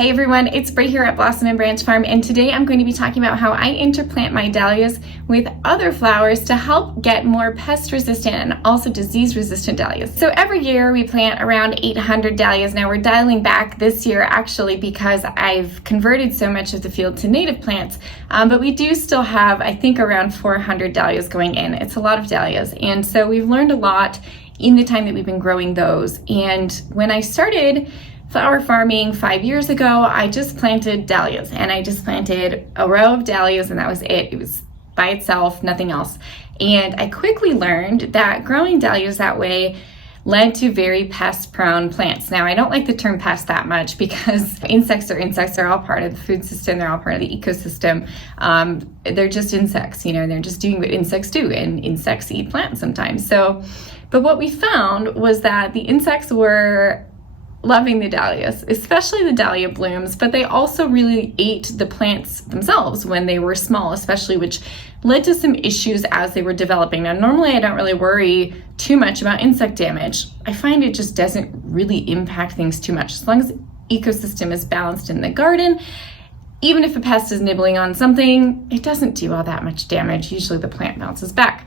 Hey everyone, it's Bray here at Blossom and Branch Farm, and today I'm going to be talking about how I interplant my dahlias with other flowers to help get more pest resistant and also disease resistant dahlias. So every year we plant around 800 dahlias. Now we're dialing back this year actually because I've converted so much of the field to native plants, but we do still have I think around 400 dahlias going in. It's a lot of dahlias, and so we've learned a lot in the time that we've been growing those. And when I started flower farming 5 years ago, I just planted dahlias, and I just planted a row of dahlias, and that was it. It was by itself, nothing else. And I quickly learned that growing dahlias that way led to very pest-prone plants. Now, I don't like the term pest that much because insects are all part of the food system, they're all part of the ecosystem. They're just insects, they're just doing what insects do, and insects eat plants sometimes. But what we found was that the insects were loving the dahlias, especially the dahlia blooms, but they also really ate the plants themselves when they were small, especially, which led to some issues as they were developing. Now, normally I don't really worry too much about insect damage. I find it just doesn't really impact things too much. As long as the ecosystem is balanced in the garden, even if a pest is nibbling on something, it doesn't do all that much damage. Usually the plant bounces back.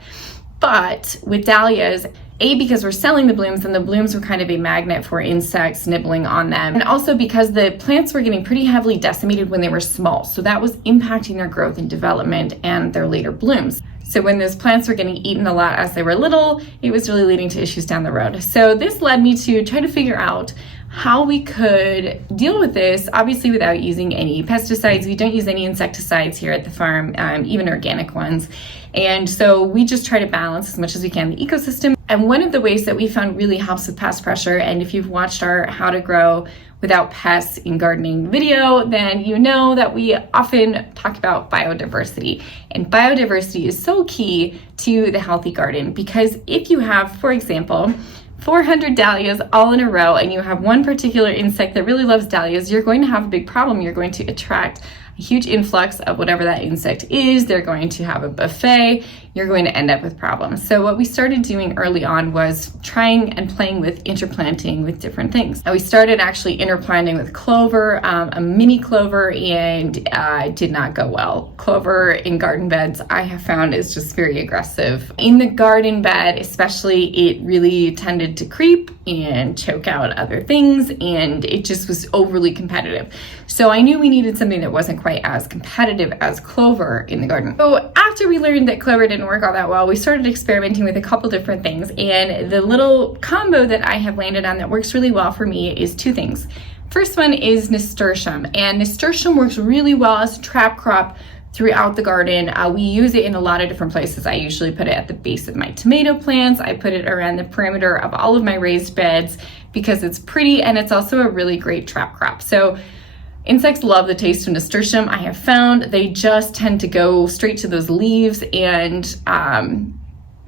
But with dahlias, because we're selling the blooms, and the blooms were kind of a magnet for insects nibbling on them. And also because the plants were getting pretty heavily decimated when they were small. So that was impacting their growth and development and their later blooms. So when those plants were getting eaten a lot as they were little, it was really leading to issues down the road. So this led me to try to figure out how we could deal with this, obviously without using any pesticides. We don't use any insecticides here at the farm, even organic ones. And so we just try to balance as much as we can the ecosystem. And one of the ways that we found really helps with pest pressure, and if you've watched our How to Grow Without Pests in Gardening video, then you know that we often talk about biodiversity. And biodiversity is so key to the healthy garden, because if you have, for example, 400 dahlias all in a row, and you have one particular insect that really loves dahlias, you're going to have a big problem. You're going to attract a huge influx of whatever that insect is. They're going to have a buffet. You're going to end up with problems. So what we started doing early on was trying and playing with interplanting with different things. And we started actually interplanting with clover, a mini clover, and it did not go well. Clover in garden beds, I have found, is just very aggressive. In the garden bed especially, it really tended to creep and choke out other things, and it just was overly competitive. So I knew we needed something that wasn't quite as competitive as clover in the garden. So after we learned that clover didn't work all that well, we started experimenting with a couple different things, and the little combo that I have landed on that works really well for me is two things. First one is nasturtium, and nasturtium works really well as a trap crop throughout the garden. We use it in a lot of different places. I usually put it at the base of my tomato plants. I put it around the perimeter of all of my raised beds because it's pretty, and it's also a really great trap crop. So insects love the taste of nasturtium. I have found they just tend to go straight to those leaves, and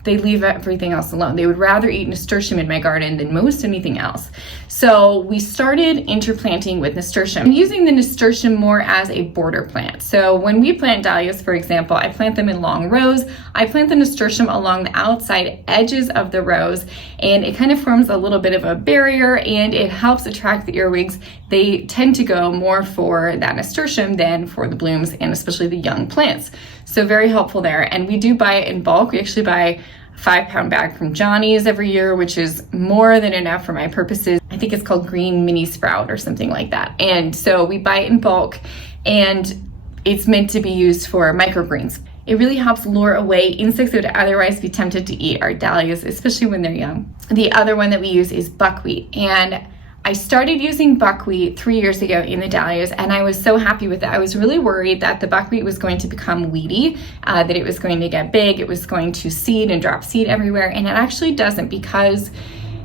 they leave everything else alone. They would rather eat nasturtium in my garden than most anything else. So we started interplanting with nasturtium, using the nasturtium more as a border plant. So when we plant dahlias, for example, I plant them in long rows. I plant the nasturtium along the outside edges of the rows, and it kind of forms a little bit of a barrier, and it helps attract the earwigs. They tend to go more for that nasturtium than for the blooms, and especially the young plants. So very helpful there. And we do buy it in bulk. We actually buy a 5-pound bag from Johnny's every year, which is more than enough for my purposes. I think it's called green mini sprout or something like that. And so we buy it in bulk, and it's meant to be used for microgreens. It really helps lure away insects that would otherwise be tempted to eat our dahlias, especially when they're young. The other one that we use is buckwheat, and I started using buckwheat 3 years ago in the dahlias, and I was so happy with it. I was really worried that the buckwheat was going to become weedy, that it was going to get big, it was going to seed and drop seed everywhere, and it actually doesn't, because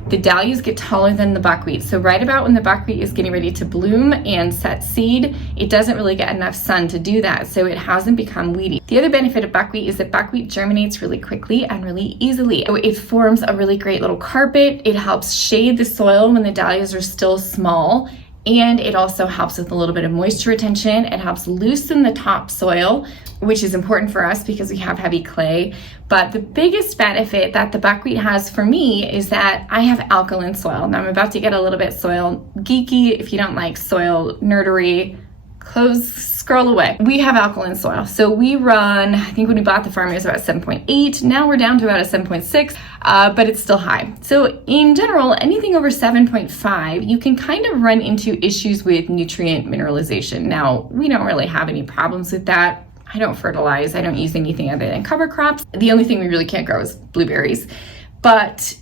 the dahlias get taller than the buckwheat. So right about when the buckwheat is getting ready to bloom and set seed, it doesn't really get enough sun to do that, so it hasn't become weedy. The other benefit of buckwheat is that buckwheat germinates really quickly and really easily. It forms a really great little carpet. It helps shade the soil when the dahlias are still small, and it also helps with a little bit of moisture retention. It helps loosen the topsoil, which is important for us because we have heavy clay. But the biggest benefit that the buckwheat has for me is that I have alkaline soil. Now I'm about to get a little bit soil geeky. If you don't like soil nerdery, scroll away. We have alkaline soil. So we run, I think when we bought the farm, it was about 7.8. Now we're down to about a 7.6, but it's still high. So in general, anything over 7.5, you can kind of run into issues with nutrient mineralization. Now, we don't really have any problems with that. I don't fertilize. I don't use anything other than cover crops. The only thing we really can't grow is blueberries. But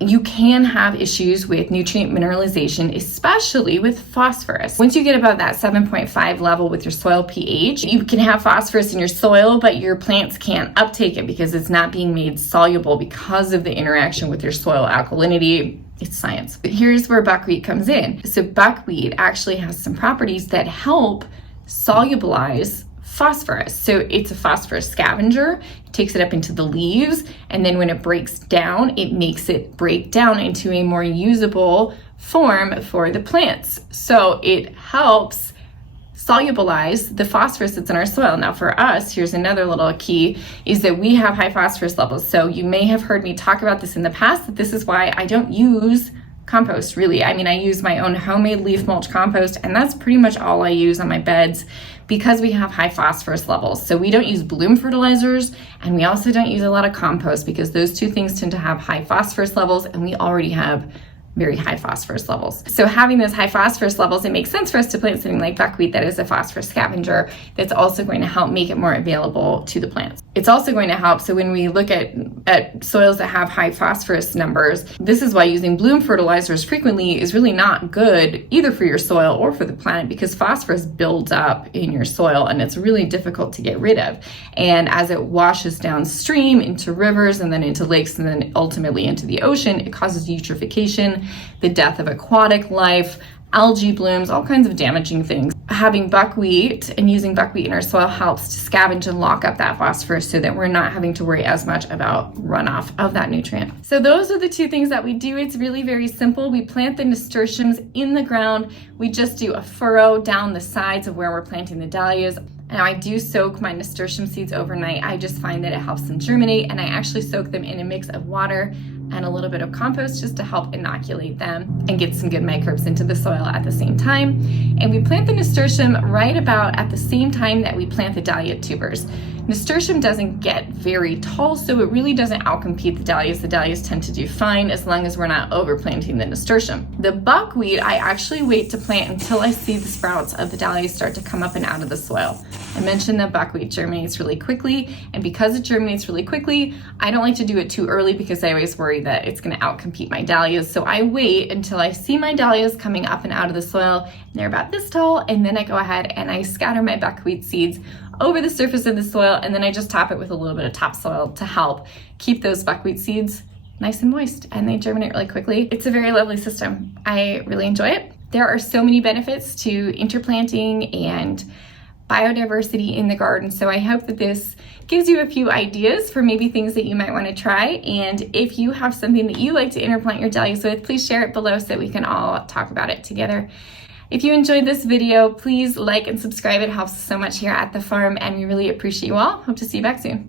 you can have issues with nutrient mineralization, especially with phosphorus. Once you get above that 7.5 level with your soil pH, you can have phosphorus in your soil, but your plants can't uptake it because it's not being made soluble because of the interaction with your soil alkalinity. It's science. But here's where buckwheat comes in. So buckwheat actually has some properties that help solubilize phosphorus. So it's a phosphorus scavenger. It takes it up into the leaves, and then when it breaks down, it makes it break down into a more usable form for the plants. So it helps solubilize the phosphorus that's in our soil. Now for us, here's another little key, is that we have high phosphorus levels. So you may have heard me talk about this in the past, that this is why I don't use compost, really. I mean, I use my own homemade leaf mulch compost, and that's pretty much all I use on my beds because we have high phosphorus levels. So we don't use bloom fertilizers, and we also don't use a lot of compost because those two things tend to have high phosphorus levels, and we already have very high phosphorus levels. So having those high phosphorus levels, it makes sense for us to plant something like buckwheat that is a phosphorus scavenger that's also going to help make it more available to the plants. It's also going to help, so when we look at soils that have high phosphorus numbers, this is why using bloom fertilizers frequently is really not good either for your soil or for the plant, because phosphorus builds up in your soil and it's really difficult to get rid of. And as it washes downstream into rivers and then into lakes and then ultimately into the ocean, it causes eutrophication, the death of aquatic life, algae blooms, all kinds of damaging things. Having buckwheat and using buckwheat in our soil helps to scavenge and lock up that phosphorus so that we're not having to worry as much about runoff of that nutrient. So those are the two things that we do. It's really very simple. We plant the nasturtiums in the ground. We just do a furrow down the sides of where we're planting the dahlias. Now I do soak my nasturtium seeds overnight. I just find that it helps them germinate, and I actually soak them in a mix of water and a little bit of compost just to help inoculate them and get some good microbes into the soil at the same time. And we plant the nasturtium right about at the same time that we plant the dahlia tubers. Nasturtium doesn't get very tall, so it really doesn't outcompete the dahlias. The dahlias tend to do fine as long as we're not overplanting the nasturtium. The buckwheat, I actually wait to plant until I see the sprouts of the dahlias start to come up and out of the soil. I mentioned that buckwheat germinates really quickly, and because it germinates really quickly, I don't like to do it too early because I always worry that it's going to outcompete my dahlias. So I wait until I see my dahlias coming up and out of the soil, and they're about this tall, and then I go ahead and I scatter my buckwheat seeds over the surface of the soil, and then I just top it with a little bit of topsoil to help keep those buckwheat seeds nice and moist, and they germinate really quickly. It's a very lovely system. I really enjoy it. There are so many benefits to interplanting and biodiversity in the garden, so I hope that this gives you a few ideas for maybe things that you might want to try. And if you have something that you like to interplant your dahlias with, please share it below so that we can all talk about it together. If you enjoyed this video, please like and subscribe. It helps so much here at the farm, and we really appreciate you all. Hope to see you back soon.